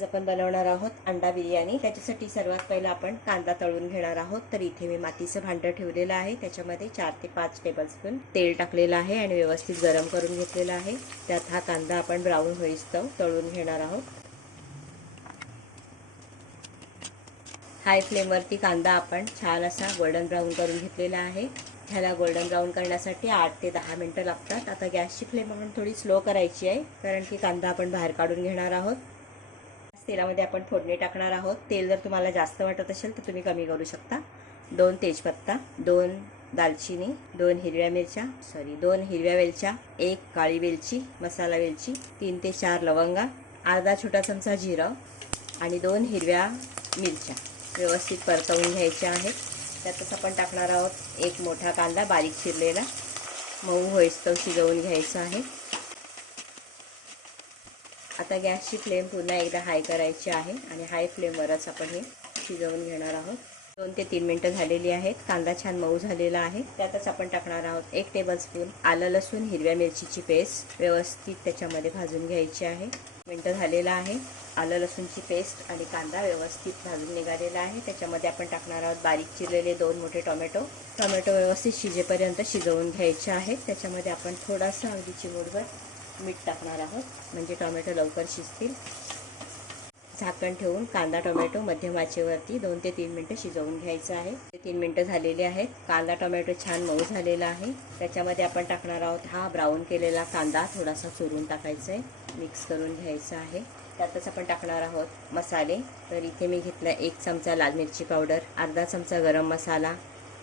आज आपण बनवणार आहोत अंडा बिर्याणी। त्याच्यासाठी सर्वात पहिला आपण कांदा तळून घेणार आहोत। तर इथे मी मातीचं भांडं ठेवलेलं आहे, त्याच्यामध्ये 4 ते 5 टेबलस्पून तेल टाकलेलं आहे आणि व्यवस्थित गरम करून घेतलेलं आहे। त्यात हा कांदा आपण ब्राऊन होईस्तोवर तळून घेणार आहोत। हाय फ्लेमवरती कांदा आपण छान असा गोल्डन ब्राऊन करून घेतलेला आहे। ह्याला गोल्डन ब्राऊन करण्यासाठी 8 ते 10 मिनिटं लागतात। आता गॅसची फ्लेम आपण थोडी स्लो करायची आहे, कारण की कांदा आपण बाहेर काढून घेणार आहोत। तेलामध्ये आपण फोडणी टाकणार आहोत। तेल जर तुम्हाला जास्त वाटत असेल तर तुम्ही कमी करू शकता। 2 तेजपत्ता, 2 दालचिनी, 2 हिरव्या वेलच्या, 1 काळी वेलची मसाला वेलची, 3 ते 4 लवंगा, अर्धा छोटा चमचा जिरं आणि 2 हिरव्या मिरच्या व्यवस्थित परतवून घ्यायच्या आहेत। त्यातच आपण टाकणार आहोत 1 मोठा कांदा बारीक चिरलेला, मऊ होईस्तोवर शिजवून घ्यायचा आहे। आता गॅसची फ्लेम पुन्हा एकदा हाय करायची आहे आणि हाय फ्लेमवरच आपण हे शिजवून घेणार आहोत। 2 ते 3 मिनिटं झालेली आहेत। कांदा छान मऊ झालेला आहे। त्यातच आपण टाकणार आहोत 1 टेबलस्पून आलं लसूण हिरव्या मिरचीची पेस्ट, व्यवस्थित त्याच्यामध्ये भाजून घ्यायची आहे। मिनिटं झालेला आहे। आलं लसूणची पेस्ट आणि कांदा व्यवस्थित भाजून निघालेला आहे। त्याच्यामध्ये आपण टाकणार आहोत बारीक चिरलेले 2 मोठे टोमॅटो व्यवस्थित शिजेपर्यंत शिजवून घ्यायचे आहेत। त्याच्यामध्ये आपण थोडासा अगदी चिमूटभर मीठ टाकणार आहोत, म्हणजे टोमॅटो लवकर शिजतील। झाकण ठेवून कांदा टोमॅटो मध्यम आचेवरती 2 ते 3 मिनिटं शिजवून घ्यायचं आहे। 3 मिनिटं झालेली आहेत। कांदा टोमॅटो छान मऊ झालेला आहे। त्याच्यामध्ये आपण टाकणार आहोत हा ब्राऊन केलेला कांदा, थोडासा चुरून टाकायचा आहे, मिक्स करून घ्यायचा आहे। त्यातच आपण टाकणार आहोत मसाले। तर इथे मी घेतला 1 चमचा लाल मिरची पावडर, अर्धा चमचा गरम मसाला,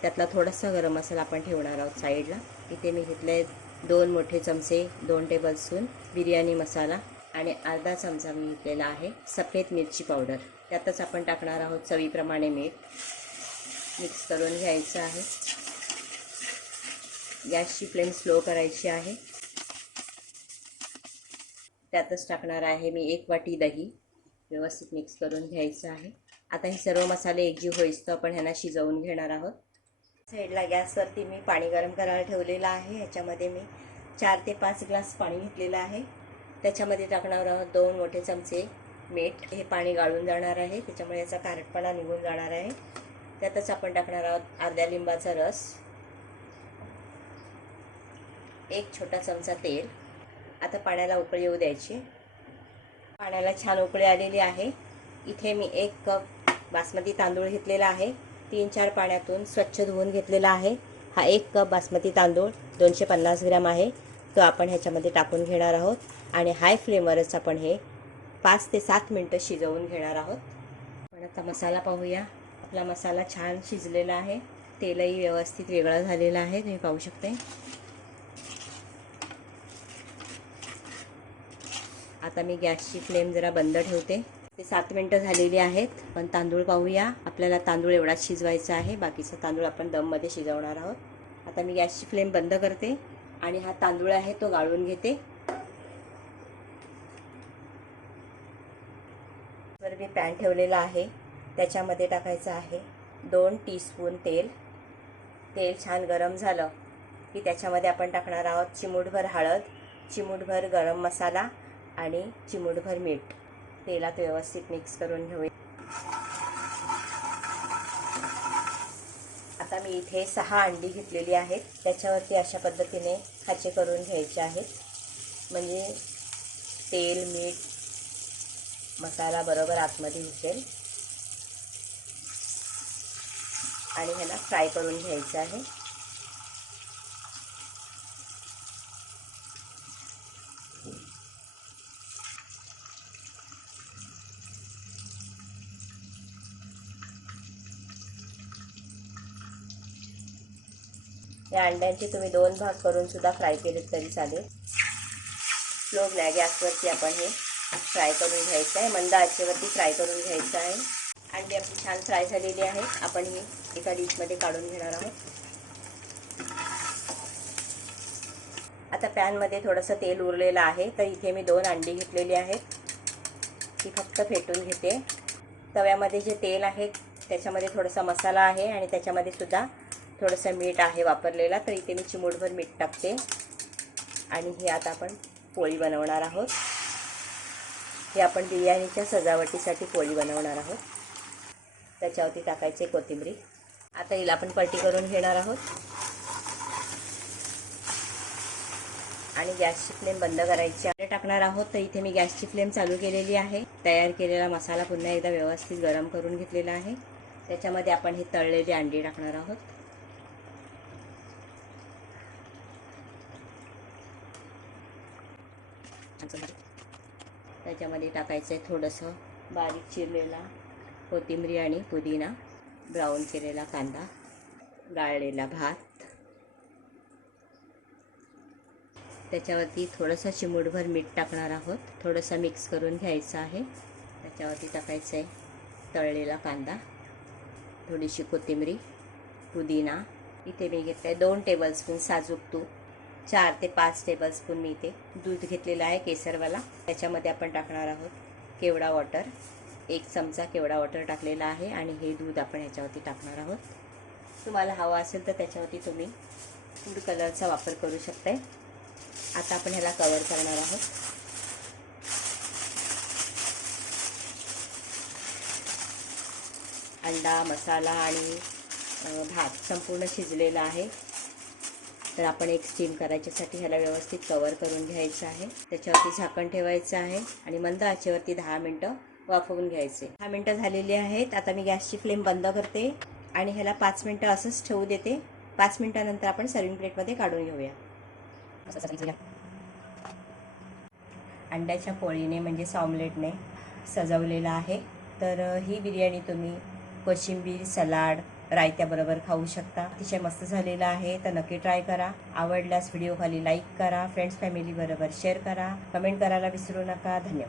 त्यातला थोडासा गरम मसाला आपण ठेवणार आहोत साईडला। इथे मी घेतले 2 मोठे चमचे 2 टेबलस्पून बिर्याणी मसाला आणि अर्धा चमचा मी घेतलेला आहे सफेद मिरची पावडर। त्यातच आपण टाकणार आहोत चवीप्रमाणे मीठ, मिक्स करून घ्यायचं आहे। गॅसची फ्लेम स्लो करायची आहे। त्यातच टाकणार आहे मी 1 वाटी दही, व्यवस्थित मिक्स करून घ्यायचं आहे। आता हे सर्व मसाले एकजीव होईस्तोवर आपण ह्यांना शिजवून घेणार आहोत। साईडला गॅसवरती मी पाणी गरम करायला ठेवलेलं आहे। ह्याच्यामध्ये मी 4 ते 5 ग्लास पाणी घेतलेलं आहे। त्याच्यामध्ये टाकणार आहोत 2 मोठे चमचे मीठ। हे पाणी गाळून जाणार आहे, त्याच्यामुळे याचा खारटपणा निघून जाणार आहे। त्यातच आपण टाकणार आहोत अर्ध्या लिंबाचा रस, 1 छोटा चमचा तेल। आता पाण्याला उकळी येऊ द्यायची। पाण्याला छान उकळी आलेली आहे। इथे मी 1 कप बासमती तांदूळ घेतलेला आहे, 3-4 पाण्यातून स्वच्छ धुवून घेतलेला आहे। हा 1 कप बासमती तांदूळ 250 ग्रॅम आहे, तो आपण ह्याच्यामध्ये टाकून घेणार आहोत आणि हाय फ्लेमवरच आपण हे 5 ते 7 मिनिटं शिजवून घेणार आहोत। पण आता मसाला पाहूया। आपला मसाला छान शिजलेला आहे, तेलही व्यवस्थित वेगळं झालेलं आहे, तुम्ही पाहू शकता। आता मी गॅसची फ्लेम जरा बंद ठेवते। ते 7 मिनिटं झालेली आहेत। पण तांदूळ पाहूया। आपल्याला तांदूळ एवढाच शिजवायचा आहे, बाकीचा तांदूळ आपण दममध्ये शिजवणार आहोत। आता मी गॅसची फ्लेम बंद करते आणि हा तांदूळ आहे तो गाळून घेते। वर मी पॅन ठेवलेला आहे, त्याच्यामध्ये टाकायचं आहे 2 टीस्पून तेल। तेल छान गरम झालं की त्याच्यामध्ये आपण टाकणार आहोत चिमूटभर हळद, चिमूटभर गरम मसाला आणि चिमूटभर मीठ। तेलात व्यवस्थित मिक्स करून घेऊया। आता मी इथे 6 अंडी घेतलेली आहेत, त्याच्यावरती अशा पद्धतीने खाचे करून घ्यायचे आहेत, म्हणजे तेल मीठ मसाला बरोबर आतमध्ये घुसेल आणि ह्याला फ्राय करून घ्यायचं आहे। या अंड्यांचे तुम्ही 2 भाग करून सुद्धा फ्राय केले तरी चालेल। स्लो गॅसवरती आपण हे फ्राय करून घ्यायचं आहे, मंद आचेवरती फ्राय करून घ्यायचं आहे। अंडी आपली छान फ्राय झालेली आहेत। आपण ही एका डिशमध्ये काढून घेणार आहोत। आता पॅनमध्ये थोडंसं तेल उरलेलं आहे, तर इथे मी 2 अंडी घेतलेली आहेत, ती फक्त फेटून घेते। तव्यामध्ये जे तेल आहे त्याच्यामध्ये थोडासा मसाला आहे आणि त्याच्यामध्ये सुद्धा थोडंसं मीठ आहे वापरलेला, तर इथे मी चिमूटभर मीठ टाकते आणि ही आता आपण पोळी बनवणार आहोत। हे आपण बिर्याणीच्या सजावटीसाठी पोळी बनवणार आहोत. त्याच्यावरती टाकायचे कोथिंबीर. आता हिला आपण पलटी करून घेणार आहोत आणि गॅसची फ्लेम बंद करायची आहे. टाकणार आहोत तर इथे मी गॅसची फ्लेम चालू केलेली आहे. तयार केलेला मसाला पुन्हा एकदा व्यवस्थित गरम करून घेतलेला आहे. त्याच्यामध्ये आपण हे तळलेली अंडी टाकणार आहोत. त्याच्यामध्ये टाकायचं आहे थोडंसं बारीक चिरलेला कोथिंबीर आणि पुदिना, ब्राऊन केलेला कांदा, गाळलेला भात, त्याच्यावरती थोडंसं चिमूटभर मीठ टाकणार आहोत. थोडंसं मिक्स करून घ्यायचं आहे. त्याच्यावरती टाकायचं आहे तळलेला कांदा, थोडीशी कोथिंबीर, पुदिना. इथे मी घेतलं आहे 2 टेबलस्पून साजूक तूप, 4 ते 5 टेबलस्पून मी इथे दूध घेतलेलं आहे केसरवाला. त्याच्यामध्ये आपण टाकणार आहोत केवडा वॉटर. 1 चमचा केवडा वॉटर टाकलेला आहे आणि हे दूध आपण ह्याच्यावरती टाकणार आहोत. तुम्हाला हवा असेल तर त्याच्यावरती तुम्ही फूड कलरचा वापर करू शकताय. आता आपण ह्याला कवर करणार आहोत. अंडा, मसाला आणि भात संपूर्ण शिजलेला आहे. तर आपण एक स्टीम करायच्यासाठी ह्याला व्यवस्थित कवर करून घ्यायचं आहे. त्याच्यावरती झाकण ठेवायचं आहे आणि मंद आचेवरती 10 मिनटं वाफवून घ्यायचे. 10 मिनटं झालेली आहेत. आता मी गॅसची फ्लेम बंद करते आणि ह्याला 5 मिनटं असंच ठेवू देते. 5 मिनटानंतर आपण सर्विंग प्लेटमध्ये काढून घेऊया. अंड्याच्या पोळीने म्हणजेच ऑमलेटने सजवलेला आहे. तर ही बिर्याणी तुम्ही कोशिंबीर, सलाड, रायत्याबरोबर खाऊ शकता. अतिशय मस्त झालेला आहे. तर नक्की ट्राय करा. आवडल्यास व्हिडिओ खाली लाईक करा, फ्रेंड्स फॅमिली बरोबर शेअर करा, कमेंट करायला विसरू नका. धन्यवाद.